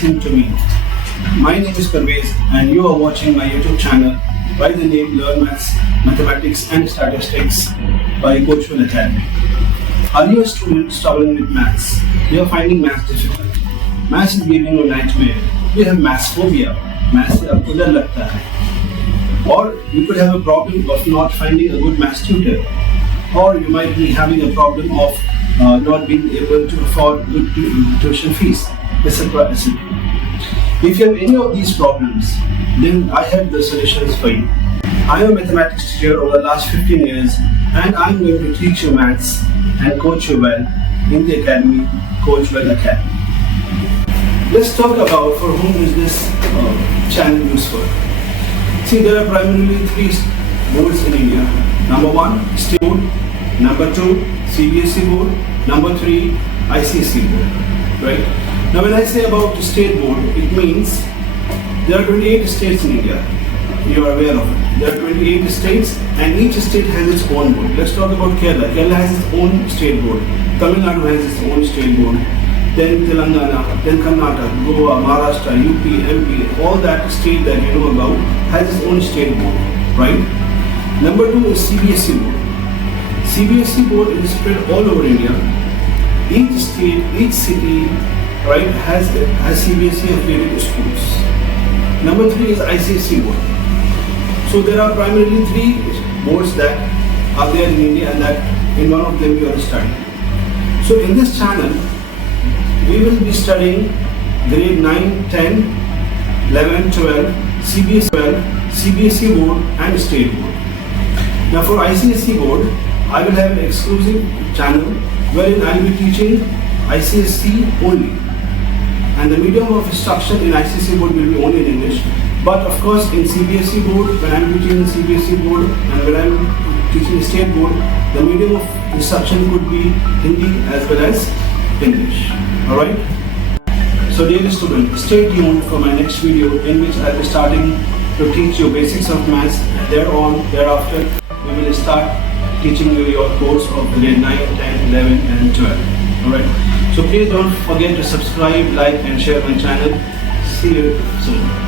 listening to me. My name is Parvez and you are watching my YouTube channel by the name Learn Maths, Mathematics and Statistics by Coachwell Academy. Are you a student struggling with maths? You are finding maths difficult. Maths is giving you a nightmare. You have maths phobia. Maths से आपको डर लगता है. Or you could have a problem of not finding a good maths tutor. Or you might be having a problem of not being able to afford good tuition fees, etc. etc. If you have any of these problems, then I have the solutions for you. I am a mathematics teacher over the last 15 years and I am going to teach you maths and coach you well in the academy, Coachwell Academy. Let's talk about for whom is this channel useful. See, there are primarily three boards in India. Number one, state board. Number two, CBSE board. Number three, ICSE board. Right? Now, when I say about the state board, it means there are 28 states in India. You are aware of it. There are 28 states and each state has its own board. Let's talk about Kerala. Kerala has its own state board. Tamil Nadu has its own state board. Then Telangana, then Karnataka, Goa, Maharashtra, UP, MP, all that state that you know about has its own state board, right? Number two is CBSE board. CBSE board is spread all over India. Each state, each city, right, has CBSE affiliated schools. Number three is ICSE board. So there are primarily three boards that are there in India and that in one of them you are studying. So in this channel, we will be studying grade 9, 10, 11, 12, CBSE board and state board. Now for ICSE board, I will have an exclusive channel wherein I will be teaching ICSE only. And the medium of instruction in ICSE board will be only in English. But of course in CBSE board, when I am teaching the CBSE board and when I am teaching the state board, the medium of instruction could be Hindi as well as English. Alright? So dear students, stay tuned for my next video in which I will be starting to teach you basics of maths. Thereafter, we will start teaching you your course of grade 9, 10, 11 and 12. Alright? So please don't forget to subscribe, like and share my channel. See you soon.